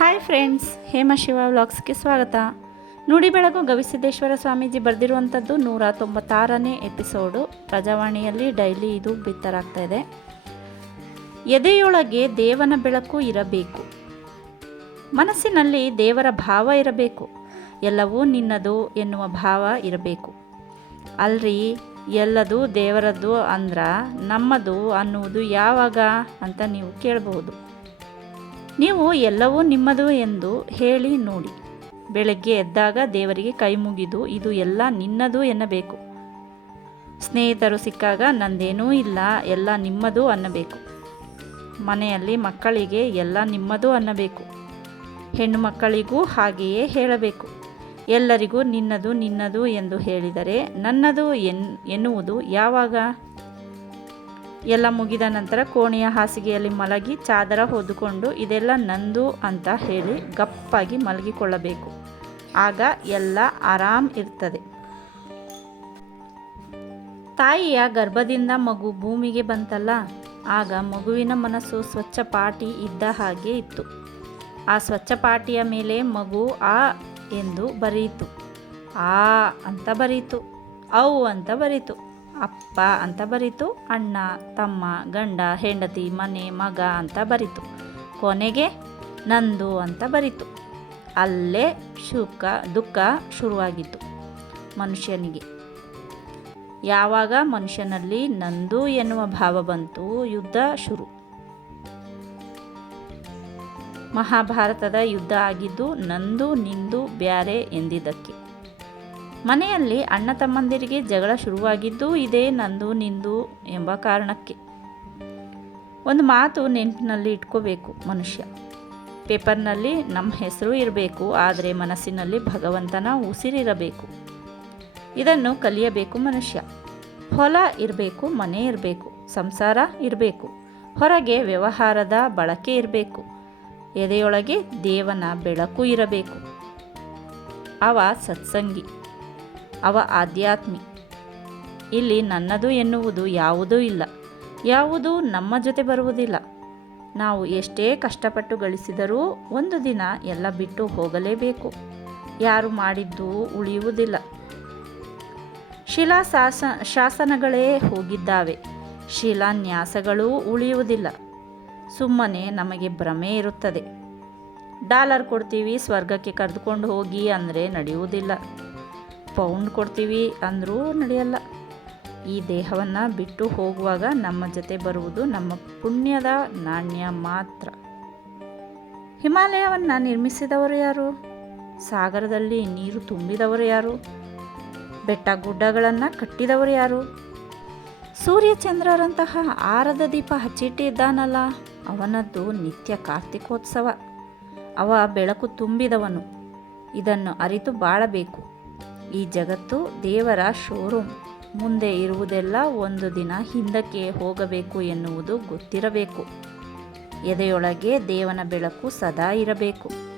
Hi friends Hema Shiva ವ್ಲಾಗ್ಸ್ಗೆ ಸ್ವಾಗತ. ನುಡಿ ಬೆಳಗು ಗವಿಸಿದ್ದೇಶ್ವರ ಸ್ವಾಮೀಜಿ ಬರೆದಿರುವಂಥದ್ದು ನೂರ ತೊಂಬತ್ತಾರನೇ ಎಪಿಸೋಡು. ಪ್ರಜಾವಾಣಿಯಲ್ಲಿ ಡೈಲಿ ಇದು ಬಿತ್ತರಾಗ್ತಾ ಇದೆ. ಎದೆಯೊಳಗೆ ದೇವನ ಬೆಳಕು ಇರಬೇಕು. ಮನಸ್ಸಿನಲ್ಲಿ ದೇವರ ಭಾವ ಇರಬೇಕು. ಎಲ್ಲವೂ ನಿನ್ನದು ಎನ್ನುವ ಭಾವ ಇರಬೇಕು. ಅಲ್ರಿ, ಎಲ್ಲದು ದೇವರದ್ದು ಅಂದ್ರ ನಮ್ಮದು ಅನ್ನುವುದು ಯಾವಾಗ ಅಂತ ನೀವು ಕೇಳಬಹುದು. ನೀವು ಎಲ್ಲವೂ ನಿಮ್ಮದು ಎಂದು ಹೇಳಿ ನೋಡಿ. ಬೆಳಗ್ಗೆ ಎದ್ದಾಗ ದೇವರಿಗೆ ಕೈ ಮುಗಿದು, ಇದು ಎಲ್ಲ ನಿನ್ನದು ಎನ್ನಬೇಕು. ಸ್ನೇಹಿತರು ಸಿಕ್ಕಾಗ ನಂದೇನೂ ಇಲ್ಲ, ಎಲ್ಲ ನಿಮ್ಮದು ಅನ್ನಬೇಕು. ಮನೆಯಲ್ಲಿ ಮಕ್ಕಳಿಗೆ ಎಲ್ಲ ನಿಮ್ಮದು ಅನ್ನಬೇಕು. ಹೆಣ್ಣು ಮಕ್ಕಳಿಗೂ ಹಾಗೆಯೇ ಹೇಳಬೇಕು. ಎಲ್ಲರಿಗೂ ನಿನ್ನದು ನಿನ್ನದು ಎಂದು ಹೇಳಿದರೆ ನನ್ನದು ಎನ್, ಎನ್ನುವುದು ಯಾವಾಗ? ಎಲ್ಲ ಮುಗಿದ ನಂತರ ಕೋಣೆಯ ಹಾಸಿಗೆಯಲ್ಲಿ ಮಲಗಿ ಚಾದರ ಹೊದ್ದುಕೊಂಡು ಇದೆಲ್ಲ ನಂದು ಅಂತ ಹೇಳಿ ಗಪ್ಪಾಗಿ ಮಲಗಿಕೊಳ್ಳಬೇಕು. ಆಗ ಎಲ್ಲ ಆರಾಮ್ ಇರ್ತದೆ. ತಾಯಿಯ ಗರ್ಭದಿಂದ ಮಗು ಭೂಮಿಗೆ ಬಂತಲ್ಲ, ಆಗ ಮಗುವಿನ ಮನಸ್ಸು ಸ್ವಚ್ಛ ಪಾಟಿ ಇದ್ದ ಹಾಗೆ ಇತ್ತು. ಆ ಸ್ವಚ್ಛ ಪಾಟಿಯ ಮೇಲೆ ಮಗು ಆ ಎಂದು ಬರೆಯಿತು ಆ ಅಂತ ಬರೀತು. ಔ ಅಂತ ಬರೀತು. ಅಪ್ಪ ಅಂತ ಬರೀತು, ಅಣ್ಣ, ತಮ್ಮ, ಗಂಡ, ಹೆಂಡತಿ, ಮನೆ, ಮಗ ಅಂತ ಬರೀತು. ಕೊನೆಗೆ ನಂದು ಅಂತ ಬರೀತು. ಅಲ್ಲೇ ಸುಖ, ದುಃಖ ಶುರುವಾಗಿತ್ತು ಮನುಷ್ಯನಿಗೆ. ಯಾವಾಗ ಮನುಷ್ಯನಲ್ಲಿ ನಂದು ಎನ್ನುವ ಭಾವ ಬಂತು, ಯುದ್ಧ ಶುರು. ಮಹಾಭಾರತದ ಯುದ್ಧ ಆಗಿದ್ದು, ನಂದು, ನಿಂದು, ಬ್ಯಾರೆ ಎಂದಿದ್ದಕ್ಕೆ. ಮನೆಯಲ್ಲಿ ಅಣ್ಣ ತಮ್ಮಂದಿರಿಗೆ ಜಗಳ ಶುರುವಾಗಿದ್ದು, ಇದೇ ನಂದು, ನಿಂದು ಎಂಬ ಕಾರಣಕ್ಕೆ. ಒಂದು ಮಾತು ನೆನಪಿನಲ್ಲಿ ಇಟ್ಕೋಬೇಕು ಮನುಷ್ಯ. ಪೇಪರ್ನಲ್ಲಿ ನಮ್ಮ ಹೆಸರು ಇರಬೇಕು, ಆದರೆ ಮನಸ್ಸಿನಲ್ಲಿ ಭಗವಂತನ ಉಸಿರಿರಬೇಕು. ಇದನ್ನು ಕಲಿಯಬೇಕು ಮನುಷ್ಯ. ಹೊಲ ಇರಬೇಕು, ಮನೆ ಇರಬೇಕು, ಸಂಸಾರ ಇರಬೇಕು. ಹೊರಗೆ ವ್ಯವಹಾರದ ಬಳಕೆ ಇರಬೇಕು. ಎದೆಯೊಳಗೆ ದೇವನ ಬೆಳಕು ಇರಬೇಕು. ಅವ ಸತ್ಸಂಗಿ. ಅವ ಆಧ್ಯಾತ್ಮಿ. ಇಲ್ಲಿ ನನ್ನದು ಎನ್ನುವುದು ಯಾವುದೂ ಇಲ್ಲ. ಯಾವುದೂ ನಮ್ಮ ಜೊತೆ ಬರುವುದಿಲ್ಲ. ನಾವು ಎಷ್ಟೇ ಕಷ್ಟಪಟ್ಟು ಗಳಿಸಿದರೂ ಒಂದು ದಿನ ಎಲ್ಲ ಬಿಟ್ಟು ಹೋಗಲೇಬೇಕು. ಯಾರು ಮಾಡಿದ್ದು ಉಳಿಯುವುದಿಲ್ಲ. ಶಿಲಾ ಶಾಸ ಶಾಸನಗಳೇ ಹೋಗಿದ್ದಾವೆ. ಶಿಲಾನ್ಯಾಸಗಳೂ ಉಳಿಯುವುದಿಲ್ಲ. ಸುಮ್ಮನೆ ನಮಗೆ ಭ್ರಮೆ ಇರುತ್ತದೆ. ಡಾಲರ್ ಕೊಡ್ತೀವಿ, ಸ್ವರ್ಗಕ್ಕೆ ಕರೆದುಕೊಂಡು ಹೋಗಿ ಅಂದರೆ ನಡೆಯುವುದಿಲ್ಲ. ಪೌಂಡ್ ಕೊಡ್ತೀವಿ ಅಂದರೂ ನಡೆಯಲ್ಲ. ಈ ದೇಹವನ್ನು ಬಿಟ್ಟು ಹೋಗುವಾಗ ನಮ್ಮ ಜೊತೆ ಬರುವುದು ನಮ್ಮ ಪುಣ್ಯದ ನಾಣ್ಯ ಮಾತ್ರ. ಹಿಮಾಲಯವನ್ನು ನಿರ್ಮಿಸಿದವರು ಯಾರು? ಸಾಗರದಲ್ಲಿ ನೀರು ತುಂಬಿದವರು ಯಾರು? ಬೆಟ್ಟ ಗುಡ್ಡಗಳನ್ನು ಕಟ್ಟಿದವರು ಯಾರು? ಸೂರ್ಯಚಂದ್ರರಂತಹ ಆರದ ದೀಪ ಹಚ್ಚಿಟ್ಟಿದ್ದಾನಲ್ಲ, ಅವನದ್ದು ನಿತ್ಯ ಕಾರ್ತಿಕೋತ್ಸವ. ಅವ ಬೆಳಕು ತುಂಬಿದವನು. ಇದನ್ನು ಅರಿತು ಬಾಳಬೇಕು. ಈ ಜಗತ್ತು ದೇವರ ಶೋರೂಮ್ ಮುಂದೆ ಇರುವುದೆಲ್ಲ ಒಂದು ದಿನ ಹಿಂದಕ್ಕೆ ಹೋಗಬೇಕು ಎನ್ನುವುದು ಗೊತ್ತಿರಬೇಕು. ಎದೆಯೊಳಗೆ ದೇವನ ಬೆಳಕು ಸದಾ ಇರಬೇಕು.